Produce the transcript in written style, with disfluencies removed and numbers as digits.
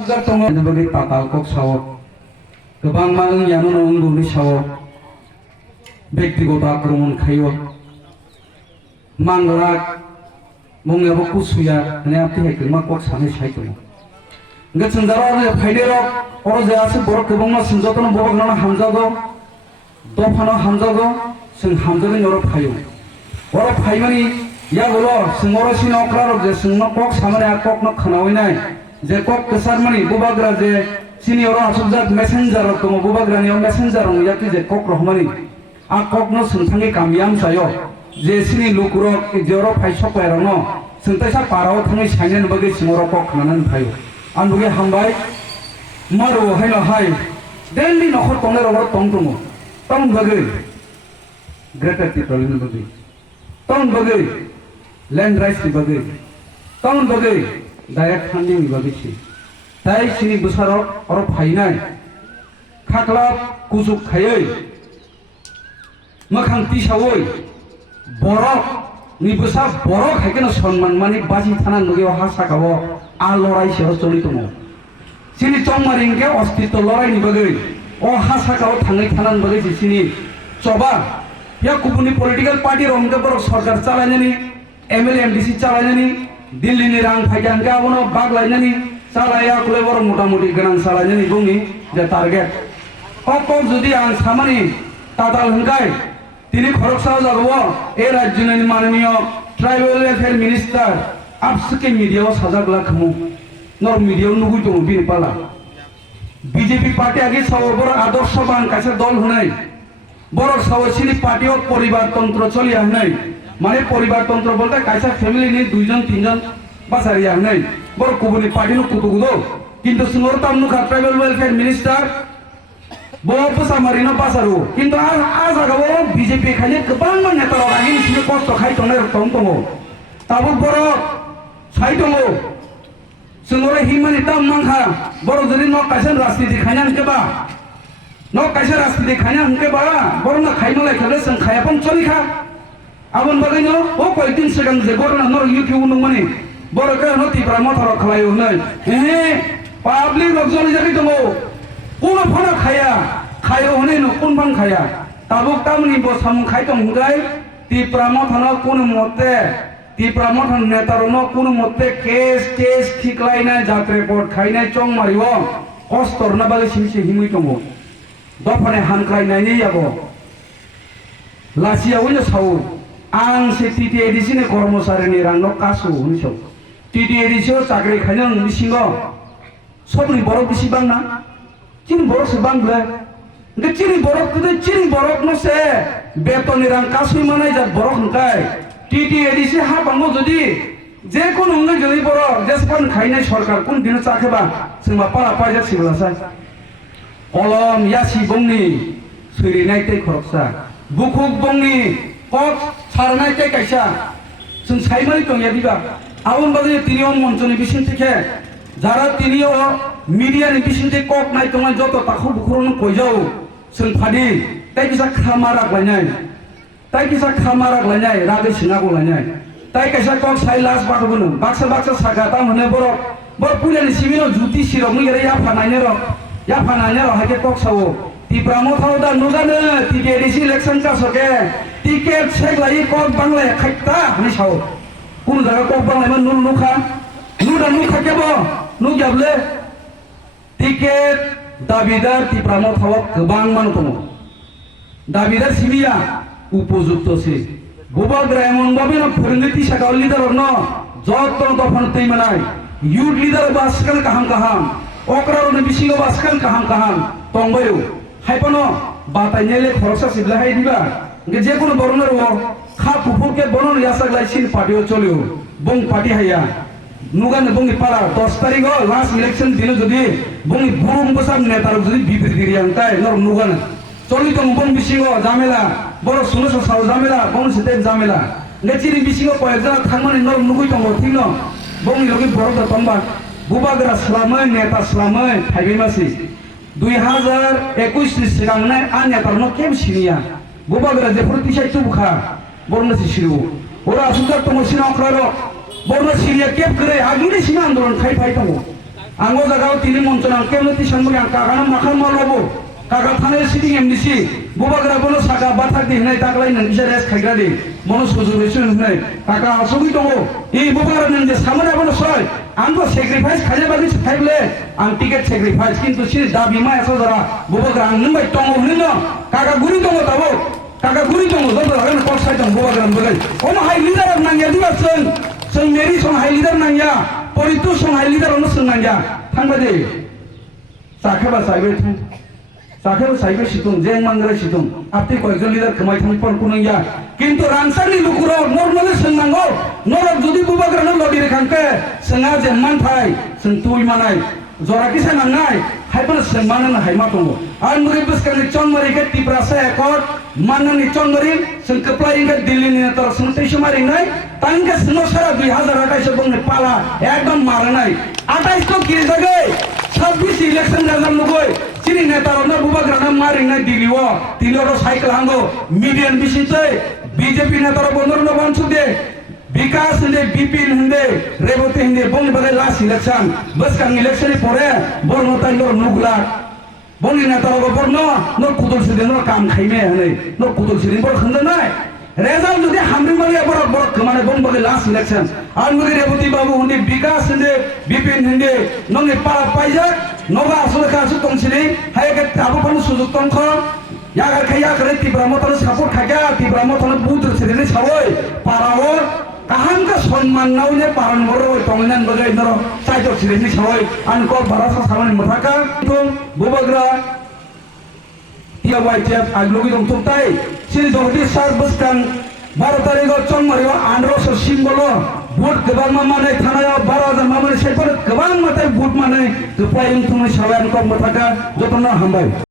bagi pakal kok sawok kebang mang yang nunggu di sawok ব্যক্তিগত আক্রমণ খাইও মাংরাক মংয়াবো কুসুয়া মানে আপনি হেকেল মা কক সামনে সাইতো গছন জারা ফাইদের অর যে আছে বড় কবং না সিনজতন বড় না হামজাগো দফানো হামজাগো जों হামজাগো নর ফাইও বড় ফাইমানি ইয়া হলো সিংহর সিন অক্রার যে সিংহ কক সামনে আর কক ন খানাওইনাই যে কক কেসার মানি বুবাগ্রা যে সিনিয়র আসুজাত মেসেঞ্জার দङ বুবাগ্রানিयाव মেসেঞ্জার ইয়াকি যে কক রহমানি आ ककनो सोंथांनि गामियाम जायो जे सिनि लुकुरो जेरो फाइस पायरनो सोंथाइसा पाराव थाङै साइनेन बगे सिमरो कक नानन फायो आं बुगे हामबाय मारो हायनो हाय देलि नखर तंने रबर तंग दङ तंग बगे ग्रेटर टिटलिन बगे तंग बगे लैंड राइट्स बगे तंग बगे डायरेक्ट फंडिंग बगे सि ताइ सिनि बोसारो अर फाइनाय खाखला कुजुक खायै मोखां तिसावै बरक निबोसा बरक हायकेन सन्मान माने बाजि थाना नुगेव हासागाव आ लड़ाई सेव चलि दङ सिनि चंमारिंगे अस्तित्व लड़ाई निबगै अ हासागाव थाङै थाना बगै सिनि चबा या गुबुननि पलिटिकल पार्टी रंगे बर सरकार चालायनायनि एमएलए एमडीसी चालायनायनि दिल्लीनि रां फायगांगे आवनो बागलायनायनि चालाया कुले बर मोटामुटी गोनां चालायनायनि बुंनि जे टारगेट कक जुदि आं सामानि तादाल हंगाय তিনি খরকসাও যাবো এই রাজ্যের মাননীয় ট্রাইবেল ওয়েলফেয়ার মিনিস্টার আপসকে মিডিয়াও সাজাগলা খামু নর মিডিয়াও নুগুই দङ বিন পালা বিজেপি পার্টি আগে সবর আদর্শবান কাছে দল হনাই বড় সবসিনি পার্টিও পরিবারতন্ত্র চলিয়া হনাই মানে পরিবারতন্ত্র বলতে কাইসা ফ্যামিলি নি দুইজন তিনজন বাসারিয়া হনাই বড় কুবুনি পার্টি নু কুতুগুদো কিন্তু সুঙ্গর তামনুখা ট্রাইবেল ওয়েলফেয়ার মিনিস্টার बहुत सामारिनो पासारो किंतु आ जागाव बीजेपी खालि गोबां नेता रागि बिसोर कष्ट खायथ'नाय रखम दङ दाबो बर' साइ दङ जोंङो हिमानि दाम नांखा बर' जुदि न काइसन राजनीति खायना हंकेबा न काइसन राजनीति खायना हंकेबा बर' न खायमालाय खेले जों खायापन चलिखा आबन बागैनो ओ कयदिन सिगां जे गरना न इउटिउब नंमानि बर' के न तिब्रा मथर खालायो नै हे पाब्लिक रजलि जाखै दङ কোনো ফনা খায়া খায়ো হনে ন কোন বাং খায়া তাবুক তামনি বসাম খাইতং হুগাই তিপ্রামো থানো কোন মতে তিপ্রামো থান নেতারনো কোন মতে কেস কেস ঠিকলাইনা যাত্রে পট খাইনাই চং মারিও কষ্টর না বাগে সিমসি হিমুই দङ দফানে हानख्लायनायनि याबो लासियाव न साउ आं से टिटिएडिसि नि कर्मचारिनि रांनो कासु हनिसौ टिटिएडिसि चाकरि खायनो निसिङो सबनि बर' बिसिबां ना चिनी borok se bangle nge चिनी borok kude चिनी borok no se betoni rang kasui manai jat borok hangkai TTADC ha bango jodi je kono nge jodi borok jespan khainai sarkar kun dino chakheba singma pala paijak sibla sai kolom yasi bongni seirinai tei khoroksa bukuk bongni kok sarnai tei kaisa जों साइमानि tongya diba abon bagi tinion monchoni bisin theke যারা তিনিও মিডিয়াनि बिसिंथे कक नाय दङ जत ताखौ बुखुरनो कयजाव जों फादि ताइ बिसा खामारा ग्लायनाय ताइ बिसा खामारा ग्लायनाय रागै सिङागौ लायनाय ताइ कैसा कक साइ लास बाखबोनो बाक्सा बाक्सा सागाता मोने बर पुलियानि सिबिनो जुति सिरकनि गेरे या फानायने र हाके कक सावो तिब्रामो थाव दा नुगानो टिकेडिसि इलेक्शन का सके टिकेट सेक लाइ कक बांगला खाइता नि साव कुन जागा कक बांगलायमोन नुखा नुदा नुखा केबो नुग्याबले टिकेट दाबिदार तिप्रामो थाव गोबां मान दङ दाबिदार सिबिया उपयुक्तसै बुबाग्रा एमन बाबिनो फोरोंगिरि तिसागाव लिडार न जतन दफान तैमानाय युथ लिडार बासखान काहाम अक्रारनि बिसिङाव बासखान काहाम तंबायो हायपनो बातायनेले खरसा सिबला हाय दिबा जे कोनो बरनर व खा पुफुरके बनन यासागलाय सिन पार्टियाव चलियो बं पार्टी हाया नुगानो बंनि पारा 10 तारिखो लास्ट इलेक्शन दिनो जदि बंनि बुरुम बसाम नेतार जदि बिबिरगिरि आंताय नर नुगानो चलि दङ बं बिसिङाव जामेला बर सुनस साव जामेला बं सिते जामेला नेचिनि बिसिङाव पयजा थांमानि नर नुगै दङ थिन बंनि लगे बर दतमबा बुबाग्रा सलामै नेता सलामै थाइबैमासि 2021 नि सिगांनाय आ नेतारनो केम सिनिया बुबाग्रा जेफोर तिसाय तुबखा बरनसि सिरु ओरा सुका तमसिना अक्रारो बरनो सिरिया केप करे आगिनि सिना आन्दोलन खाइ दङ आंगो जगाव तिनी मंचन आं केमन तिसान मगे आं कागाना माखान मालबो कागा थाने सिटिं एमडीसी बुबाग्रा बोनो सागा बाथाक दि हनै ताकलाय नों बिसोर रेस खायग्रा दि मनो सुजुरेसन हनै कागा असुगि दङ इ बुबाग्रा नों जे सामने बोनो सय आंगो सेक्रिफाइस खाले बागि थाइबले आं टिकेट सेक्रिफाइस किन्तु सि दाबि मा एसो जरा बुबाग्रा आं नों बाय दङ हनै न कागा गुरि दङ ताबो कागा गुरि दङ जब लागन कल साइ दङ बुबाग्रा बगै ओम हाइ लिडार नांगिया दिबा जों मेरि सं हाइ लिडार नांगिया परितु सं हाइ लिडार अनो सों नांगिया थांबा दे साखेबा साइबे थां साखेबा साइबे सितुं जें मांग्रा सितुं आपति कयजन लिडार कमाय थां पन कुनंगिया किन्तु रांसानि लुकुरो नर्मले सों नांगौ नरक जुदि बुबाग्रानो लदिरे खांके सोंआ जे मान थाय सों तुइ मानाय जरा किसा नांनाय हाइबन सों मानन हाइमा दङ आं मुरि बसकानि चनमारि के तिब्रासा एकट माननि चनमारि सों कप्लाई के दिल्ली नि तर सों तैसमारि नै तांगे सों सारा 2028 बंने पाला एकदम मारनाय 28 को की जगह 26 इलेक्शन रेजल्ट लगोय सिनि नेतारनो बुबाग्राना मारिनाय दिल्लीओ तिलोरो साइकेल हांगो मीडियन बिसितै बीजेपी नेतारो बंदरनो बानसुदे विकास हिंदे बिपिन हिंदे रेवती हिंदे बंग बगे लास्ट इलेक्शन बस कांग इलेक्शन परे बरनो ताइलो नुगला बंग नेतारो बरनो न कुदुल सिदे न काम खाइमे हनै न कुदुल सिदे बर खंदे नाय रेजल्ट जुदि हामरि माने बर बर कमाने बंग बगे लास्ट इलेक्शन आन मुगे रेवती बाबू हिंदे विकास हिंदे बिपिन हिंदे नंगे पाला पाइजा नगा असलखा सु तंसिनि हायके ताबो पन सुजुग तंख यागार खाया करे तिब्रा मतन सपोर्ट खाया तिब्रा मतन बुद्र सिदे सावय पाराओ काहांका सम्मान नावने पारन बरो तंगनान बगै नरो साइजो सिरेनि सावय आनको बारासा सावनि मथाका तुम बुबाग्रा या वाइटेप आग्लोगि दं तुमताय सिरि जगति सार बस्तान 12 तारिख चंगमारियाव आन्ध्रस सिम्बल बुट गोबां माने थानायाव 12,000 माने सेफोर गोबां माते बुट माने गोपायन तुमनि सावयान को मथाका जतन हामबाय।